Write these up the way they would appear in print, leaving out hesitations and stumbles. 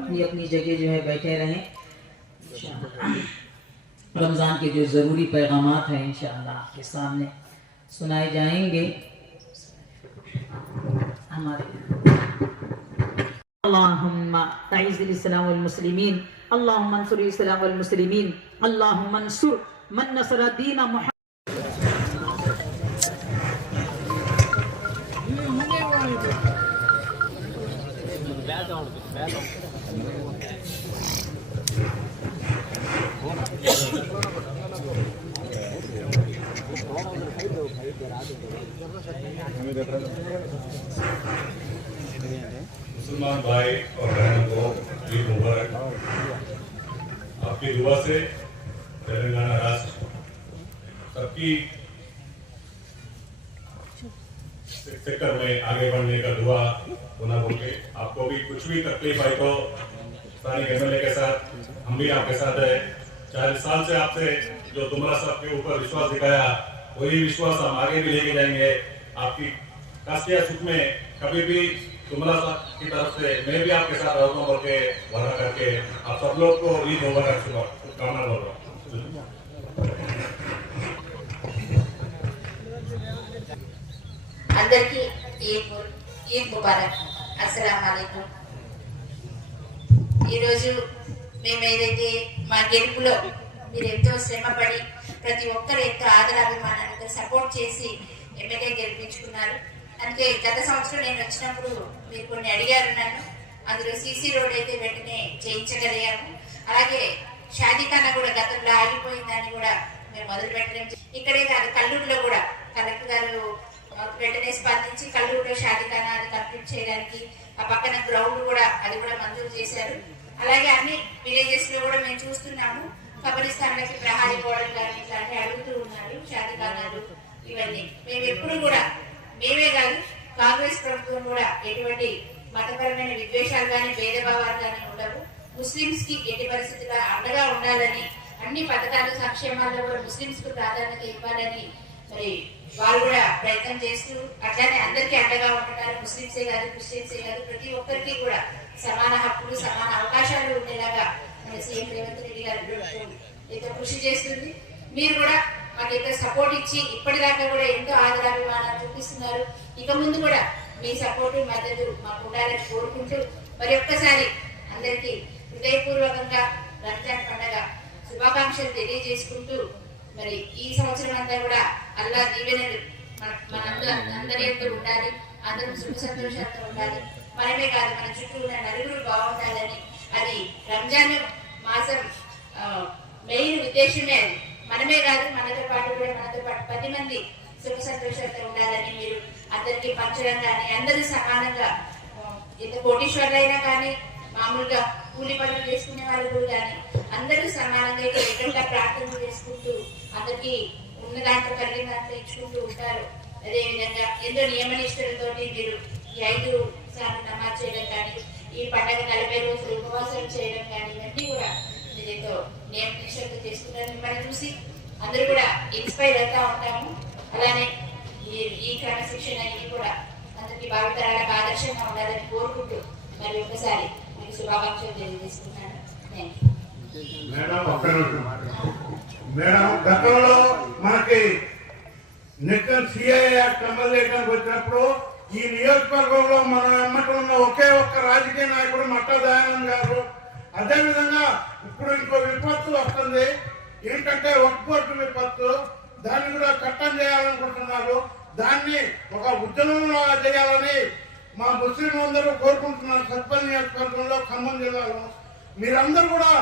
अपनी अपनी जगह जो है बैठे रहें। रमजान के जो जरूरी पैगामात हैं इंशाअल्लाह आपके सामने सुनाए जाएंगे। हमारे अल्लाहुम्मा ताइज़िल इस्लाम वल मुस्लिमीन, अल्लाहुम्मा अंसुर इस्लाम वल मुस्लिमीन, अल्लाहुम्मा अंसुर मन नसर दीन मुहम्मद। मुसलमान भाई और बहनों को ईद मुबारक। आपकी दुआ से तेलंगाना राष्ट्र सबकी सेक्टर में आगे बढ़ने का दुआ होना बोले। आपको भी कुछ भी तकलीफ आई तो स्थानीय एमएलए के साथ हम भी आपके साथ है। 40 साल से आपसे जो तुम्हारा सबके ऊपर विश्वास दिखाया वही विश्वास हम आगे भी लेके जाएंगे। आपकी कास्टिया सुख में कभी भी तुम्हारा की तरफ से मैं भी आपके साथ रहूंगा बोल के वादा करके आप सब लोग को ईद मुबारक शुभकामना बोल रहा हूँ। అందరికీ ఈద్ ముబారక్। అస్సలాము అలైకుం। ఈరోజు మేము ఏదైతే మా గెలుపులో మీరు ఎంతో శ్రమపడి ప్రతి ఒక్కరు ఎంతో ఆదరాభిమానాలతో సపోర్ట్ చేసి ఎమ్మెల్యే గెలిపించుకున్నారు। అందుకే గత సంవత్సరం నేను వచ్చినప్పుడు మీరు కొన్ని అడిగారు నన్ను, అందులో సీసీ రోడ్ అయితే వెంటనే చేయించగలిగాము। అలాగే షాదీఖానా కూడా గతంలో ఆగిపోయిందని కూడా మేము మొదలు పెట్టడం। ఇక్కడే కాదు కల్లూరులో కూడా కలెక్టర్ గారు వెంటనే స్పందించి కల్లూరులో షాదీఖానా అది కంప్లీట్ చేయడానికి ఆ పక్కన గ్రౌండ్ కూడా అది కూడా మంజూరు చేశారు। అలాగే అన్ని విలేజెస్ లో కూడా మేము చూస్తున్నాము కబరిస్తాన్లకి ప్రహారీ గోడలు కానీ ఇట్లాంటి అడుగుతూ ఉన్నారు షాదీఖానాలు ఇవన్నీ। మేము ఎప్పుడు కూడా మేమే కాదు కాంగ్రెస్ ప్రభుత్వం కూడా ఎటువంటి మతపరమైన విద్వేషాలు కానీ భేదభావాలు కానీ ఉండవు। ముస్లింస్ కి ఎట్టి పరిస్థితుల్లో అండగా ఉండాలని అన్ని పథకాలు సంక్షేమాల్లో కూడా ముస్లింస్ కు ప్రాధాన్యత ఇవ్వాలని మరి వారు కూడా ప్రయత్నం చేస్తూ అట్లానే అందరికీ అండగా ఉంటున్నారు। ముస్లింసే కాదు క్రిస్టియన్సే కాదు ప్రతి ఒక్కరికి కూడా సమాన హక్కులు సమాన అవకాశాలు ఉండేలాగా మన సీఎం రేవంత్ రెడ్డి గారు ఎంతో కృషి చేస్తుంది। మీరు కూడా మాకు ఎంతో సపోర్ట్ ఇచ్చి ఇప్పటిదాకా కూడా ఎంతో ఆదరాభిమానాలు చూపిస్తున్నారు। ఇక ముందు కూడా మీ సపోర్టు మద్దతు మాకు ఉండాలని కోరుకుంటూ మరి ఒక్కసారి అందరికీ హృదయపూర్వకంగా రంజాన్ పండుగ శుభాకాంక్షలు తెలియజేసుకుంటూ మరి ఈ సంవత్సరం అంతా కూడా అల్లా దీవెనలు మనందరి ఎంతో ఉండాలి, అందరం సుఖ సంతోషాలతో ఉండాలి। మనమే కాదు మన చుట్టూ ఉన్న నలుగురు బాగుండాలని, అది రంజాన్ మాసం మెయిన్ ఉద్దేశమే అది। మనమే కాదు మనతో పాటు 10 మంది సుఖ సంతోషాలతో ఉండాలని మీరు అందరికీ పంచడం కానీ అందరూ సమానంగా ఎంత కోటీశ్వర్లైనా కానీ మామూలుగా కూలి పనులు చేసుకునే వాళ్ళు కానీ అందరూ సమానంగా ఎక్కడ ప్రార్థనలు చేసుకుంటూ అందరికీ ఉన్న దాంట్లో కలిగిన దాంట్లో ఇచ్చుకుంటూ ఉంటారు. అదేవిధంగా ఎంతో నియమనిష్టలతో మీరు ఈ 5 సార్లు నమాజ్ చేయడం కానీ, ఈ పండుగ 40 రోజులు ఉపవాసాలు చేయడం కానీ, ఇవన్నీ కూడా మీరు ఎంతో నియమనిష్టలతో చేసుకుంటారు. మిమ్మల్ని చూసి అందరూ కూడా ఇన్స్పైర్ అవుతా ఉంటాము. అలానే ఈ క్రమశిక్షణ ఇది కూడా అందరికీ భావితరాలకు ఆదర్శంగా ఉండాలని కోరుకుంటూ మరి ఒకసారి మీకు శుభాకాంక్షలు తెలియజేస్తున్నాను. మేడం, గతంలో మనకి నెక్స్ట్ సిఐ యాక్ట్ అమలు చేయడానికి వచ్చినప్పుడు ఈ నియోజకవర్గంలో మనం ఎమ్మటి ఉన్న ఒకే ఒక్క రాజకీయ నాయకుడు మట్టా దయానంద్ గారు. అదేవిధంగా ఇప్పుడు ఇంకో విపత్తు వస్తుంది, ఏంటంటే వక్ఫ్ విపత్తు. దాన్ని కూడా చట్టం చేయాలనుకుంటున్నారు. దాన్ని ఒక ఉద్యమంలో చేయాలని మా ముస్లిం అందరూ కోరుకుంటున్నారు. సత్పల్లి నియోజకవర్గంలో, ఖమ్మం జిల్లాలో మీరందరూ కూడా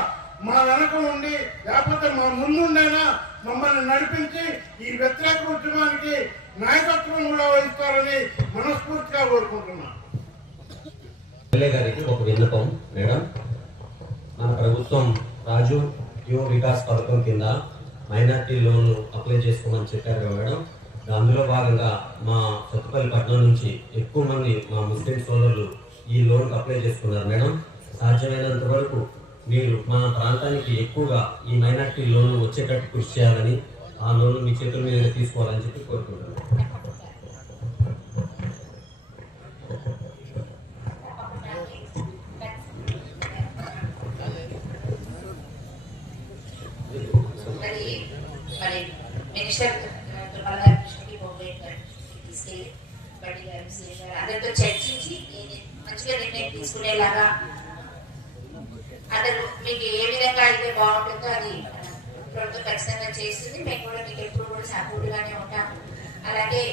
మా వెనక ఉండి, లేకపోతే మా ముందుండైనా మమ్మల్ని నడిపించి ఈ వ్యతిరేక ఉద్యమానికి నాయకత్వం కూడా వహిస్తారని మనస్ఫూర్తిగా కోరుకుంటున్నాను. ఎమ్మెల్యే గారికి ఒక విన్నపం. మేడం, మన ప్రభుత్వం రాజు యువ వికాస్ పథకం కింద మైనార్టీ లోన్లు అప్లై చేసుకోమని చెప్పారు కదా మేడం. అందులో భాగంగా మా సత్తుపల్లి పట్టణం నుంచి ఎక్కువ మంది మా ముస్లిం సోదరులు ఈ లోన్కి అప్లై చేసుకున్నారు మేడం. సాధ్యమైనంత వరకు మీరు మా ప్రాంతానికి ఎక్కువగా ఈ మైనార్టీ లోన్ వచ్చేటట్టు కృషి చేయాలని, ఆ లోన్ మీ చేతుల మీద తీసుకోవాలని చెప్పి కోరుకుంటున్నాను. మరి మినిస్టర్ అందరితో చర్చించి మంచిగా నిర్ణయం తీసుకునేలాగా అందరూ మీకు ఏ విధంగా అయితే బాగుంటుందో అది ప్రభుత్వం ఖచ్చితంగా చేస్తుంది. మేము కూడా మీకు ఎప్పుడు కూడా సపోర్ట్ గానే ఉంటాము. అలాగే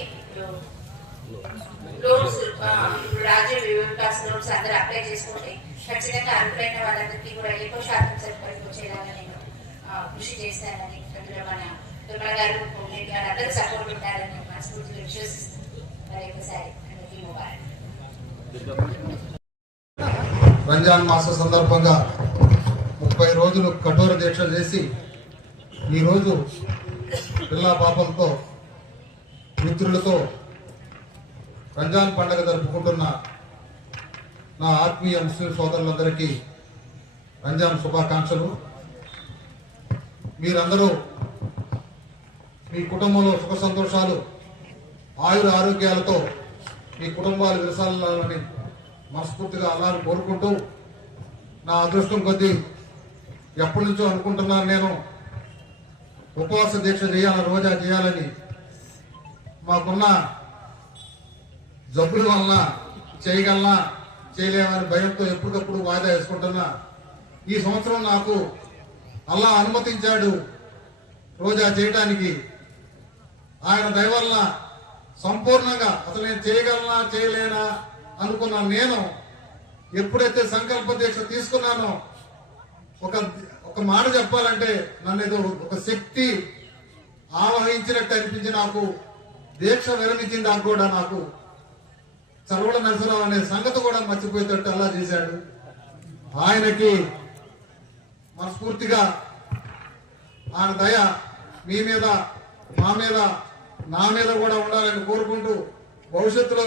లోన్స్ ఇప్పుడు రాజ్య వికాస్ లోన్స్ అందరూ అప్లై చేసుకుంటే ఖచ్చితంగా అర్హులైన వాళ్ళందరికీ కూడా ఎక్కువ శాతం సరిపడికి వచ్చేలాగా నేను కృషి చేస్తానని, అందులో మన దుర్గా గారు, పొంగేటి గారు అందరూ సపోర్ట్ ఉంటారని మనస్ఫూర్తిగా విశ్వసిస్తుంది. మరి ఒకసారి అందరికీ ముబారక్. రంజాన్ మాస సందర్భంగా 30 రోజులు కఠోర దీక్ష చేసి ఈరోజు పిల్లా పాపలతో మిత్రులతో రంజాన్ పండుగ జరుపుకుంటున్న నా ఆత్మీయ ముస్లిం సోదరులందరికీ రంజాన్ శుభాకాంక్షలు. మీరందరూ మీ కుటుంబంలో సుఖ సంతోషాలు, ఆయుర ఆరోగ్యాలతో మీ కుటుంబాలు విరసాలని మనస్ఫూర్తిగా అలాని కోరుకుంటూ, నా అదృష్టం కొద్దీ ఎప్పటి నుంచో అనుకుంటున్నాను నేను ఉపవాస దీక్ష చేయాలని, రోజా చేయాలని. మాకున్న జబ్బుల వలన చేయగలనా చేయలేమని భయంతో ఎప్పటికప్పుడు వాయిదా వేసుకుంటున్నా. ఈ సంవత్సరం నాకు అల్లా అనుమతించాడు రోజా చేయటానికి. ఆయన దయ వలన సంపూర్ణంగా అసలు నేను చేయగలనా చేయలేనా అనుకున్నా. నేను ఎప్పుడైతే సంకల్ప దీక్ష తీసుకున్నానో ఒక మాట చెప్పాలంటే నన్ను ఏదో ఒక శక్తి ఆవహించినట్టు అనిపించి నాకు దీక్ష విరమించింది. నాకు కూడా నాకు చలవడ నరసరావు అనే సంగతి కూడా మర్చిపోయేటట్టు అలా చేశాడు. ఆయనకి మనస్ఫూర్తిగా ఆయన దయ మీ మీద, మా మీద, నా మీద కూడా ఉండాలని కోరుకుంటూ, భవిష్యత్తులో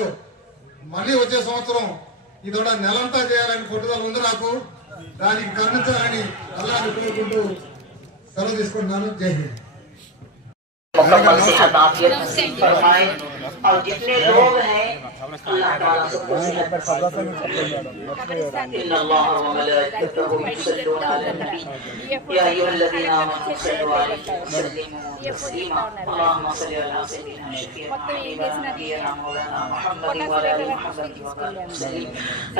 మళ్ళీ వచ్చే సంవత్సరం ఇదొక నెలంతా చేయాలని పట్టుదల ఉంది నాకు. దానికి కరుణించాలని అల్లాహ్ని కోరుకుంటూ సెలవు తీసుకుంటున్నాను. జై హింద్. मुकम्मल सेहत आफियत नसीब फरमाए और जितने लोग हैं अल्लाह ताला सबको सेहत इन्नल्लाह व मलाइकतहु युसल्लूना अलन नबी या अय्युहल्लज़ीना आमनू सल्लु अलैहि व सल्लिमू तस्लीमा अल्लाहुम्मा सल्लि अला सय्यिदिना शफीअना नबीना मौलाना मुहम्मद व अला आलि मुहम्मद व बारिक वसल्लिम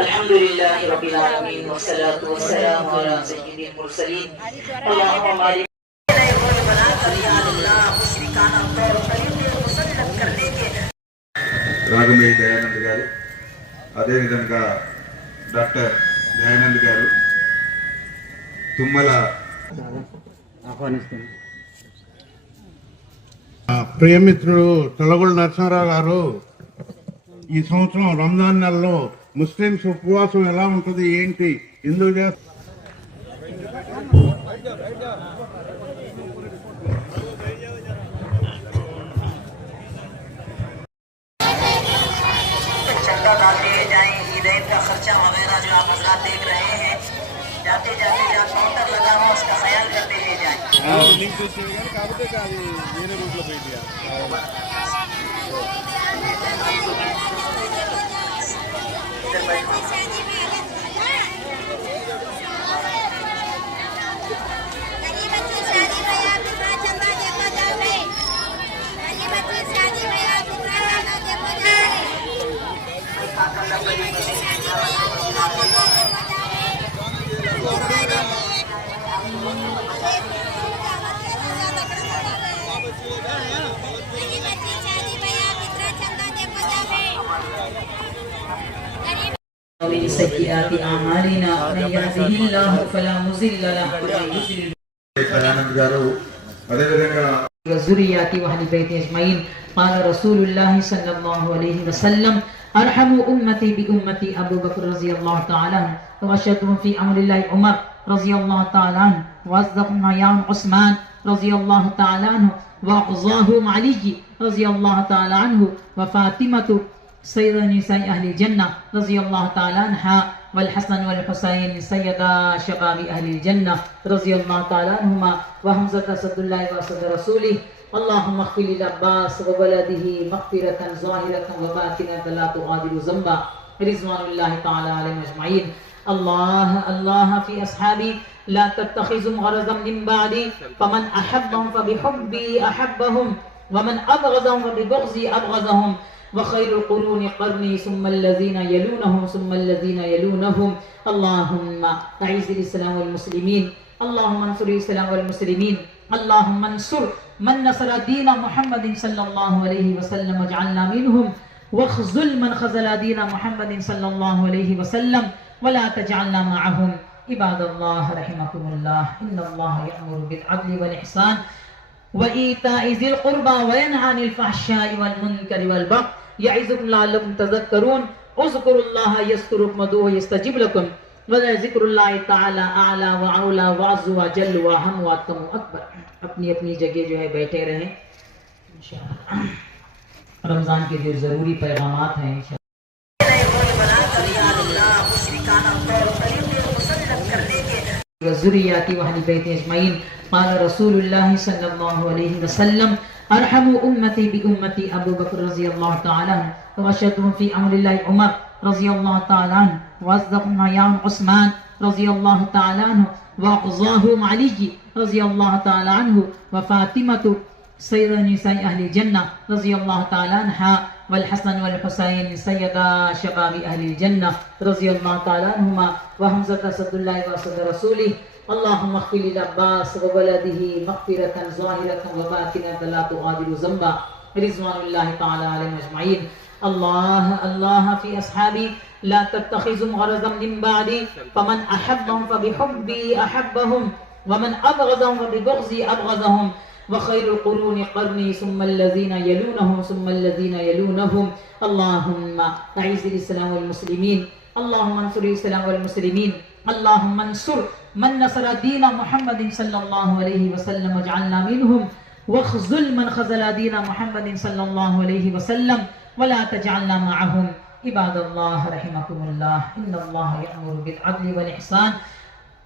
अल्हम्दुलिल्लाहि रब्बिल आलमीन व सलातु व सलामु अला सय्यिदिल मुरसलीन अल्लाहुम्मा రాగమయ్య దయానంద్ గారు, అదేవిధంగా డాక్టర్ దయానంద్ గారు, తుమ్మల ప్రియమిత్రుడు తొలగొండ నరసింహారావు గారు ఈ సంవత్సరం రంజాన్ నెలలో ముస్లిమ్స్ ఉపవాసం ఎలా ఉంటుంది ఏంటి ఎందుకు చేస్తారు? चंदा डालते जाएं, ईद का खर्चा वगैरह जो आप हजरात देख रहे हैं, जाते जाते जहाँ काउंटर लगा हुआ उसका ख्याल करते हुए ومن سيئات أعمالنا من يهده الله فلا مضل له ومن يضلل దయానంద్ గారు అదేవిధంగా وذرياتي وأهل بيتي أجمعين. قال رسول الله صلى الله عليه وسلم أرحم أمتي بأمتي أبو بكر رضي الله تعالى عنه، وأشهدهم في أمر الله عمر رضي الله تعالى عنه، وأصدقهم عيان عثمان رضي الله تعالى عنه، وأقضاهم علي رضي الله تعالى عنه، وفاطمة سيدة نساء أهل الجنة رضي الله تعالى عنها، والحسن والحسين سيدا شباب أهل الجنة رضي الله تعالى عنهما، وحمزة أسد الله وأسد رسوله. اللهم اغفر للعباس وولده مغفرة ظاهرة وباطنة لا تغادر ذنبا رضوان الله تعالى عليهم أجمعين. الله الله في أصحابي لا تتخذوا غرضا من بعدي، فمن أحبهم فبحبي أحبهم، ومن أبغضهم فببغضي أبغضهم، وخير القرون قرني ثم الذين يلونهم ثم الذين يلونهم. اللهم أعز الإسلام والمسلمين، اللهم انصر الإسلام والمسلمين، اللهم انصر من نصر دين محمد صلى الله عليه وسلم واجعلنا منهم، واخذل من خذل دين محمد صلى الله عليه وسلم ولا تجعلنا معهم. عباد الله رحمكم الله، إن الله يأمر بالعدل والإحسان وإيتاء ذي القربى وينهى عن الفحشاء والمنكر والبغي يعظكم لعلكم تذكرون. اذكروا الله يذكركم وادعوه يستجب لكم، وذكر الله تعالى أعلى وأعلى وأعز وأجل وأهم وأتم أكبر. अपनी अपनी जगह जो है बैठे रहें इंशाअल्लाह। रमज़ान के जो ज़रूरी पैगामात हैं وذرياتي وأهل بيتي أجمعين. قال رسول الله صلى الله عليه وسلم أرحم أمتي بأمتي أبو بكر رضي الله تعالى عنه، وأشهدهم في أمر الله عمر رضي الله تعالى عنه، وأصدقهم عيان عثمان رضي الله تعالى عنه، وأقضاهم علي رضي الله تعالى عنه، وفاطمة سيدة نساء أهل الجنة رضي الله تعالى عنها، والحسن والحسين سيدا شباب أهل الجنة رضي الله تعالى عنهما، وحمزة أسد الله وأسد رسوله. اللهم اغفر للعباس وولده مغفرة ظاهرة وباطنة لا تغادر ذنبا رضوان الله تعالى عليهم أجمعين. الله الله في أصحابي لا تتخذوا غرضا من بعدي، فمن أحبهم فبحبي أحبهم، ومن أبغضهم فببغضي أبغضهم، وخير القرون قرني ثم الذين يلونهم ثم الذين يلونهم. اللهم أعز الإسلام والمسلمين، اللهم انصر الإسلام والمسلمين، اللهم انصر من نصر دين محمد صلى الله عليه وسلم واجعلنا منهم، واخذل من خذل دين محمد صلى الله عليه وسلم ولا تجعلنا معهم. عباد الله رحمكم الله، إن الله يأمر بالعدل والإحسان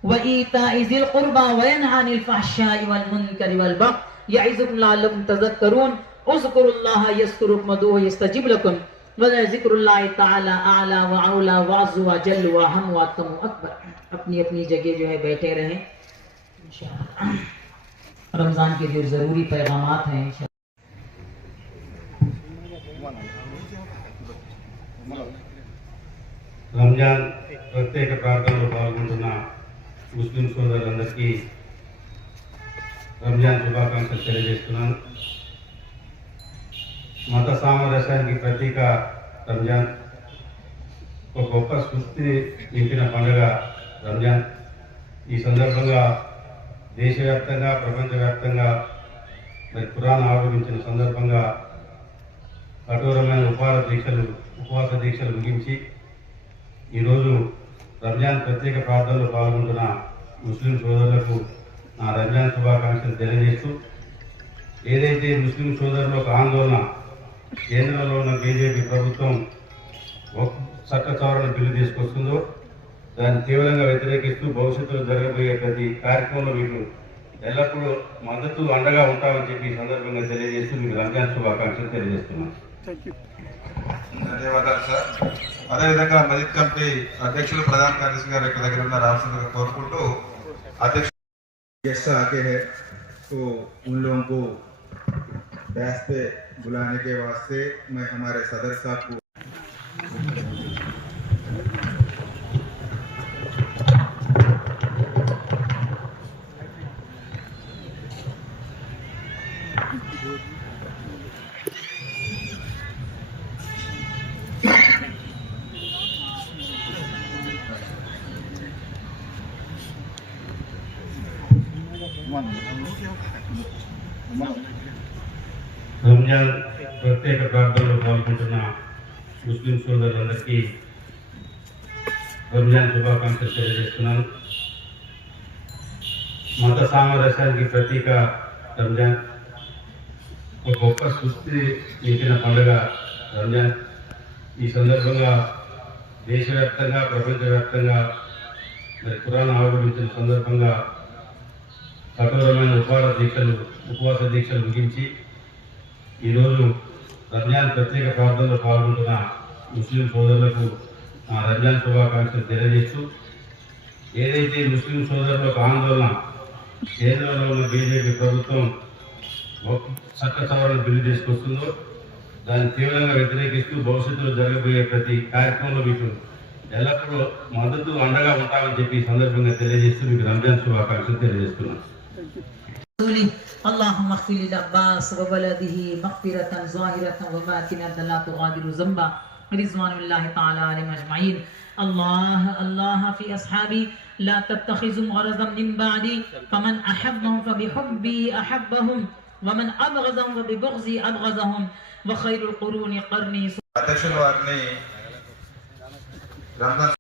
وإيتاء ذي القربى وينهى عن الفحشاء والمنكر والبغي يعظكم لعلكم تذكرون. اذكروا الله يذكركم وادعوه يستجب لكم، وذكر الله تعالى أعلى وأعلى وأعز وأجل وأهم وأتم أكبر. अपनी अपनी जगह जो है बैठे रहें इंशाअल्लाह। रमज़ान के जो ज़रूरी पैगामात हैं రంజాన్ ప్రత్యేక ప్రార్థనలో పాల్గొంటున్న ముస్లిం సోదరులందరికీ రంజాన్ శుభాకాంక్షలు తెలియజేస్తున్నాను. మత సామరస్యానికి ప్రతీక రంజాన్. ఒక గొప్ప స్ఫూర్తిని నింపిన పండుగ రంజాన్. ఈ సందర్భంగా దేశవ్యాప్తంగా ప్రపంచవ్యాప్తంగా మరి ఖురాన్ ఆవిర్భించిన సందర్భంగా కఠోరమైన ఉపవాస దీక్షలు ముగించి ఈరోజు రంజాన్ ప్రత్యేక ప్రార్థనలో పాల్గొంటున్న ముస్లిం సోదరులకు నా రంజాన్ శుభాకాంక్షలు తెలియజేస్తూ, ఏదైతే ముస్లిం సోదరుల ఒక ఆందోళన కేంద్రంలో ఉన్న బీజేపీ ప్రభుత్వం చట్ట సవరణ బిల్లు తీసుకొస్తుందో దాన్ని తీవ్రంగా వ్యతిరేకిస్తూ భవిష్యత్తులో జరగబోయే ప్రతి కార్యక్రమంలో మీకు ఎల్లప్పుడూ మద్దతు అండగా ఉంటామని చెప్పి ఈ సందర్భంగా తెలియజేస్తూ మీకు రంజాన్ శుభాకాంక్షలు తెలియజేస్తున్నాను. ధన్యవాదాలు సార్. అదేవిధంగా మజిద్ కమిటీ అధ్యక్షులు ప్రధాన కార్యదర్శి గారు ఇక్కడ దగ్గర ఉన్న రాష్ట్రంగా కోరుకుంటూ అధ్యక్షులు गेस्ट आते हैं तो उन लोगों को बैस पे बुलाने के वास्ते मैं हमारे सदर साहब को రంజాన్ ప్రత్యేక ప్రార్థనలో పాల్గొంటున్న ముస్లిం సోదరులందరికీ రంజాన్ శుభాకాంక్షలు తెలియజేస్తున్నాను. మత సామరస్యానికి ప్రతీక రంజాన్, ఒక గొప్ప స్ఫూర్తి నింపిన పండుగ రంజాన్. ఈ సందర్భంగా దేశవ్యాప్తంగా ప్రపంచవ్యాప్తంగా మరి ఖురాన్ ఆవిర్భవించిన సందర్భంగా కఠోరమైన ఉపవాస దీక్షలు ముగించి ఈరోజు రంజాన్ ప్రత్యేక ప్రార్థనలో పాల్గొంటున్న ముస్లిం సోదరులకు నా రంజాన్ శుభాకాంక్షలు తెలియజేస్తూ, ఏదైతే ముస్లిం సోదరుల ఒక ఆందోళన కేంద్రంలో ఉన్న బీజేపీ ప్రభుత్వం చట్ట సవరణ బిల్లు తీసుకొస్తుందో దాన్ని తీవ్రంగా వ్యతిరేకిస్తూ భవిష్యత్తులో జరగబోయే ప్రతి కార్యక్రమంలో మీకు ఎల్లప్పుడూ మద్దతు అండగా ఉంటామని చెప్పి ఈ సందర్భంగా తెలియజేస్తూ మీకు రంజాన్ శుభాకాంక్షలు తెలియజేస్తున్నాను. اللهم اغفر للعباس وولده مغفرة ظاهرة وباطنة لا تغادر ذنبا رضوان الله تعالى عليهم أجمعين. الله في أصحابي لا تتخذوا غرضا من بعدي فمن أحبهم فبحبي أحبهم ومن أبغضهم فببغضي أبغضهم وخير القرون قرني. అధ్యక్షుల వారిని రంజాన్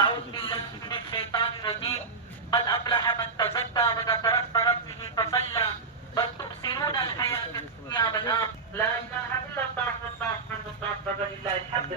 أعوذ بالله من الشيطان الرجيم. قد أفلح من تزكى وذكر اسم ربه فصلى بل تؤثرون الحياة الدنيا والآخرة لا إله إلا الله والله أكبر ولله الحمد.